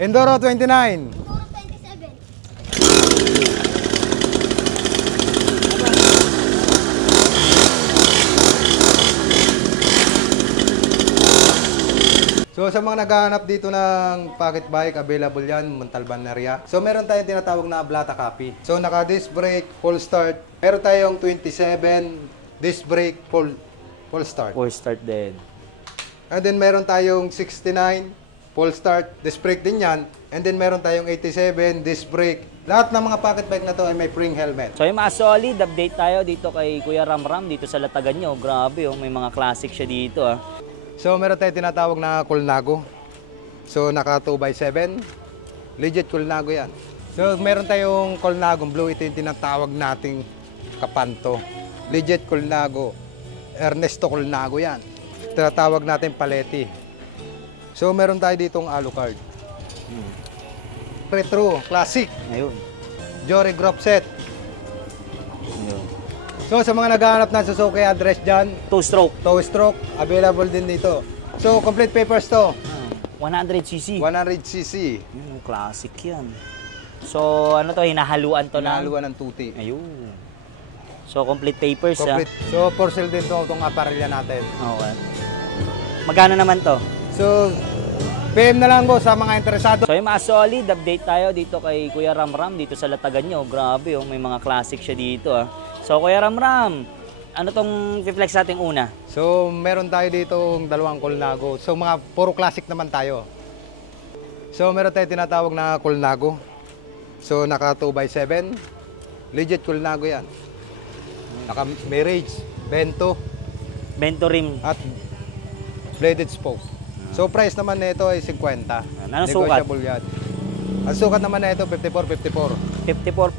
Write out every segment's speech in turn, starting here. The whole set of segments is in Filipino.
Enduro 29. Enduro 27. So sa mga naghahanap dito ng pocket bike, available yan, Montalban area. So meron tayong tinatawag na Blata copy. So naka disc brake, full start. Meron tayong 27 disc brake, full start. Full start din. And then meron tayong 69 full start, disc brake din yan. And then meron tayong 87 disc brake. Lahat ng mga pocket bike na to ay may spring helmet. So yung mga solid, update tayo dito kay Kuya Ramram dito sa Latagan nyo. Grabe, may mga classic siya dito ah. So meron tayong tinatawag na Colnago. So naka 2x7. Legit Colnago yan. So meron tayong Colnago Blue. Ito yung tinatawag nating kapanto. Legit Colnago. Ernesto Colnago yan. Tinatawag natin Paletti. So meron tayo ditong Alucard. Retro, classic. Ayun. Jory Group Set. Ayun. So sa mga naghahanap ng Suzuki address dyan, 2-stroke. tow stroke, available din dito. So complete papers to. 100cc. 100cc. Classic yan. So ano to, hinahaluan to na? Hinahaluan ng tuti. Ayun. So complete papers Complete. So for sale din to itong aparelya natin. Okay. Magkano naman to? So PM na lang ko sa mga interesado. So yung mga solid, update tayo dito kay Kuya Ramram dito sa Latagan nyo. Grabe, may mga classic siya dito ah. So Kuya Ramram, ano tong flex natin una? So meron tayo ditong dalawang Colnago. So mga puro classic naman tayo. So meron tayo tinatawag na Colnago. So naka 2x7. Legit Colnago yan. Naka Mirage, Bento, Bento rim. at bladed spoke. So price naman nito ay 50. Anong sukat? Negotiable yan. Ang sukat naman nito 54. 54.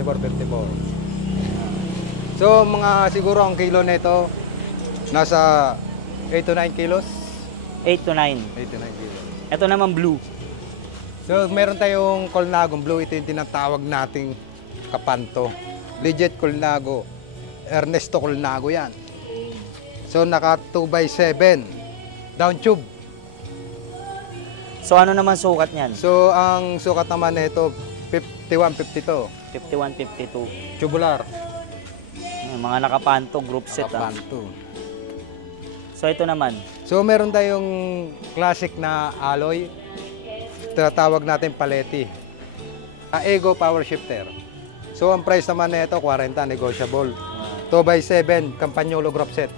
54. So mga siguro ang kilo nito nasa 8 to 9 kilos. 8 to 9. 8 to 9 kilos. Ito naman blue. So meron tayong Colnago Blue. Ito yung tinatawag nating kapanto. Legit Colnago. Ernesto Colnago yan. So naka 2x7. Down tube. So ano naman sukat niyan? So ang sukat naman nito 51-52. 51-52. Tubular. Mga nakapanto, group set ah. Kapanto. So ito naman. So meron tayong classic na alloy. Tinatawag natin Paletti. Ego power shifter. So ang price naman nito 40, negotiable. 2x7 Campagnolo group set.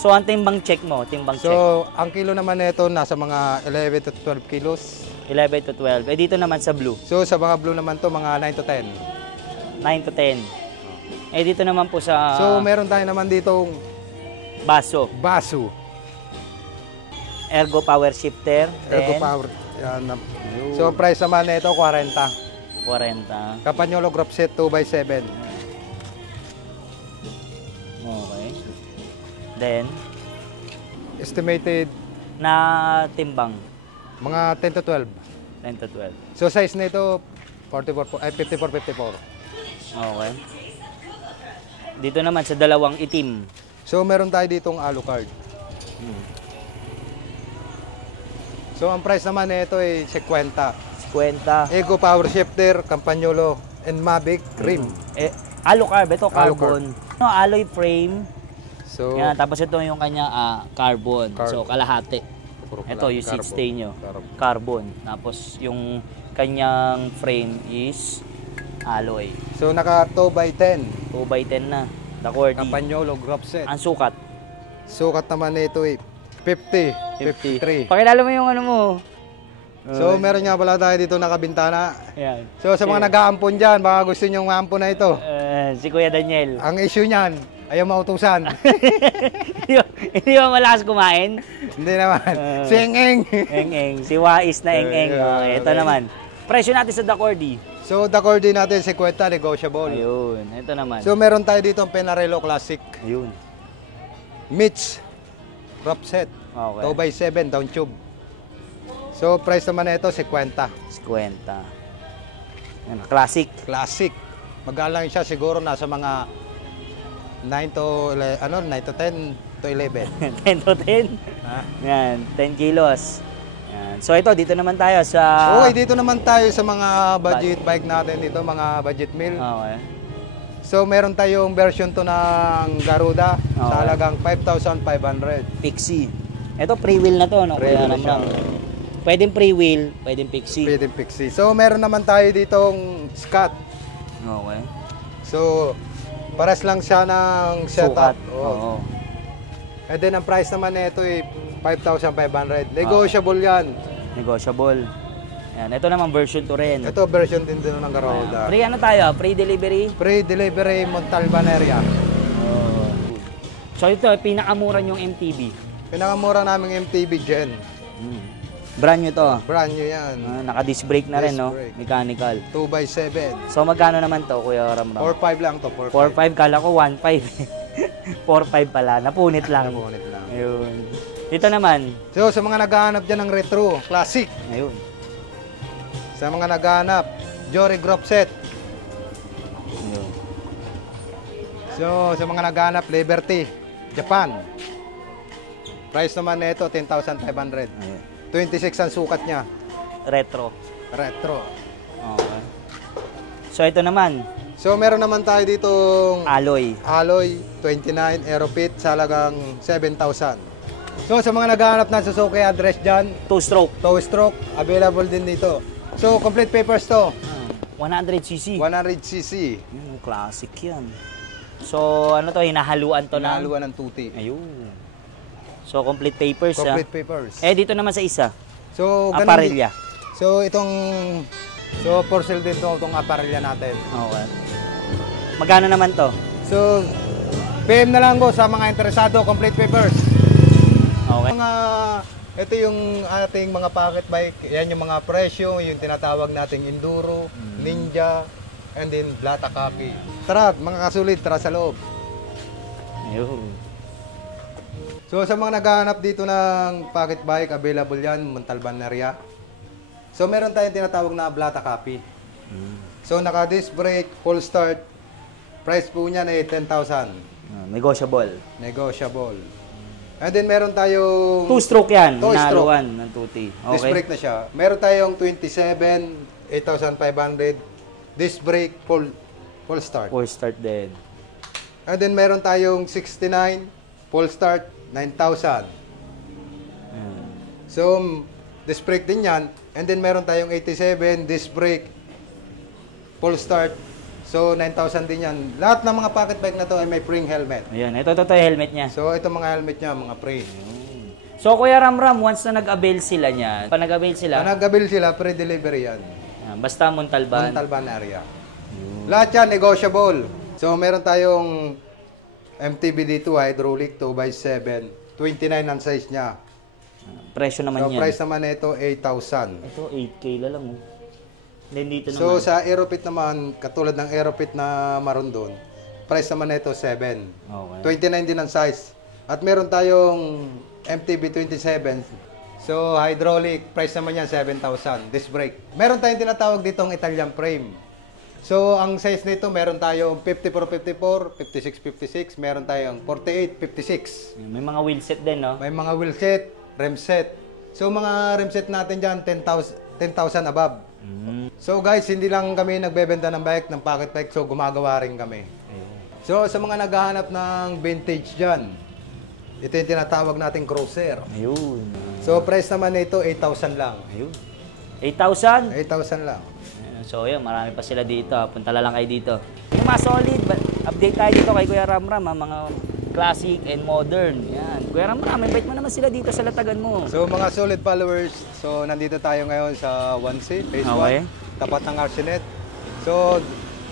So ang timbang check mo, timbang check. So ang kilo naman nito nasa mga 11 to 12 kilos. 11 to 12. Eh dito naman sa blue, So sa mga blue naman to mga 9 to 10. 9 to 10. Eh dito naman po sa So meron tayo naman ditong baso, Basu. ergo power shifter, Ergo 10, power. Yan. So ang price naman nito 40. 40. Campagnolo group set 2x7. Okay. Then Estimated na timbang mga 10 to 12. 10 to 12. So size nito 54. Okay. Dito naman sa dalawang itim. So meron tayo ditong Alucard. So ang price naman nito ay 50. 50. Ego power shifter, Campagnolo and Mavic rim. Alucard, ito Alucard. carbon. No, alloy frame. So Yan, tapos ito yung kanya carbon. So kalahati. puro Ito yung seat carbon. stay nyo. Carbon. Tapos yung kanyang frame is alloy. So naka 2x10 2x10 na. Dakordi. Campagnolo group set. Ang sukat. Sukat naman nito ay 50, 53. Pakilala mo yung ano mo. So meron nga pala tayo dito nakabintana. Ayan. So sa mga nag-aampon dyan, baka gusto nyo maampon na ito. Si Kuya Daniel. Ang issue niyan, ayaw mautusan. Hindi ba malakas kumain? Hindi naman. Si Eng-Eng. Eng-eng. Si Wais na eng-eng. Okay, ito naman. Presyo natin sa Dakordi. So the cord din natin 50, negotiable. Ayun. Ito naman. So meron tayo dito ang Penarello Classic. Ayun. Mitch Prop set. Okay. 2x7 down tube. So price naman na ito 50. 50. Yan, classic. Classic. Magalang siya siguro nasa mga 9 to 10 to 11. 10 to 10. Ha? Yan, 10 kilos. Yan. So ito, dito naman tayo sa... Okay, dito naman tayo sa mga budget bike natin dito, mga budget meal. Okay. So meron tayong version to ng Garuda sa Okay. halagang 5,500. Pixie. Ito, pre-wheel na to, no? Pre-wheel Kuya siya. Ramram. Pwedeng pre-wheel, pwedeng Pixie. Pwedeng Pixie. So meron naman tayo ditong Scott. Okay. So pares lang siya ng setup. Sukat. Oo. Oo. And then ang price naman nito ay 5,500. Negotiable yan. Negotiable. Yan. Ito naman version 2 rin. Ito version din ng Garuda. Free ano tayo? Free delivery? Free delivery Montalban area. So ito, pinakamura yung MTB. Pinakamura naming MTB Gen. Brand nyo to. Brand new yan. Naka-disc brake na rin, Disc no? brake. Mechanical. 2x7. So magkano naman to, Kuya Ramram? 4.5 lang to. 4.5, kala ko 1.5. 4.5 pala, napunit lang. Napunit lang. Ayun. Dito naman. So sa mga naghahanap dyan ng retro, classic. Ayun. Sa mga naghahanap, Jory Group Set. Ayun. So sa mga naghahanap, Liberty, Japan. Price naman nito 10,500. Ayun. 26 ang sukat niya. Retro. Retro. Okay. So ito naman, So meron naman tayo ditong alloy. Alloy 29 Aeropit sa halagang 7,000. So sa mga naghahanap ng Suzuki address dyan, 2-stroke. tow stroke, available din dito. So complete papers to. 100cc. 100cc. Classic yan. So ano to, hinahaluan to ng... Pinahaluan ng tuti. Ayun. So complete papers Complete papers. dito naman sa isa. So ganun Aparelya. So for sale din itong aparelya natin. Okay. Magkano naman to? So PM na lang ko sa mga interesado, complete papers. Okay. Ito yung ating mga pocket bike. Yan yung mga presyo, yung tinatawag nating Enduro, Ninja, and then Blata Copy. Tara, mga kasulit, tara sa loob. Ayun. So sa mga naghahanap dito ng pocket bike, available yan, Montalban area. So meron tayong tinatawag na Blata Copy. So naka-disc brake, full start. Price po niyan ay 10,000. Negotiable. Negotiable. And then meron tayong 2-stroke yan. Two-stroke. Hinahaluan ng tuti. disc Okay. brake na siya. Meron tayong 27, 8,500. Disc brake, full start. Full start din. And then meron tayong 69, full start, 9,000. So, disc brake din yan. And then meron tayong 87, disc brake, full start. So, 9,000 din yan. Lahat ng mga pocket bike na to ay may spring helmet. Ayan. Ito yung helmet niya. So, ito mga helmet niya, mga pre. So Kuya Ramram, once na nag-avail sila niyan, pa nag-avail sila, Nag-avail sila, pre-delivery yan. basta Montalban. Montalban area. Lahat yan, negotiable. So, meron tayong MTB dito, hydraulic, 2x7. 29 ang size niya. Presyo naman So, yan. price naman nito, 8,000. Ito, 8K lang oh. Then dito So, naman. sa Aeropit naman, katulad ng Aeropit na maroon doon, price naman nito, 7. Okay. 29 din ang size. At meron tayong MTB 27. So, hydraulic, price naman yan, 7,000. Disc brake. Meron tayong tinatawag ditong Italian frame. So, ang size nito, meron tayong 54-54, 56-56, meron tayong 48-56. May mga wheelset din, no? May mga wheel set, rem set. So, mga rem set natin dyan, 10,000 above. So, guys, hindi lang kami nagbebenta ng bike, ng pocket bike, so gumagawa rin kami. So, sa mga naghahanap ng vintage dyan, ito yung tinatawag nating cruiser. Ayun. So, price naman nito, 8,000 lang. Ayun. 8,000? 8,000 lang. So yun, marami pa sila dito. Punta lang kayo dito. Yung mga solid, update tayo dito kay Kuya Ramram, mga classic and modern. Yan. Kuya Ramram, invite mo naman sila dito sa latagan mo. So, mga solid followers, so nandito tayo ngayon sa 1C, phase 1, Okay. tapat ng Arsenet. So,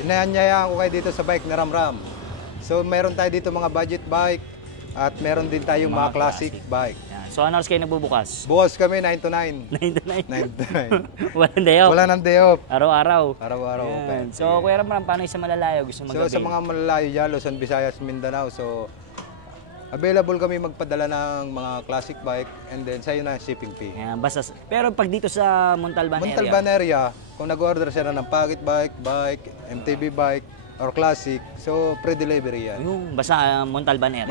inanyayaan ko kayo dito sa bike na Ramram. So, meron tayo dito mga budget bike at meron din tayong mga classic bike. Yan. So ano oras kayo nagbubukas? Bukas kami 9 to 9. 9 to 9. 9 to 9. Walang day off. Wala nang day off. Araw-araw. Araw-araw Yan. open. So Kuya Ramram, paano yung sa malalayo? Gusto So, mag-avail? sa mga malalayo dyan, Luzon, Visayas, Mindanao, so available kami magpadala ng mga classic bike and then sa'yo na shipping fee. Yan, basta, pero pag dito sa Montalban, Montalban area, area, kung nag-order sila ng pocket bike, MTB bike, or classic, so pre-delivery yan. yung basta Montalban area.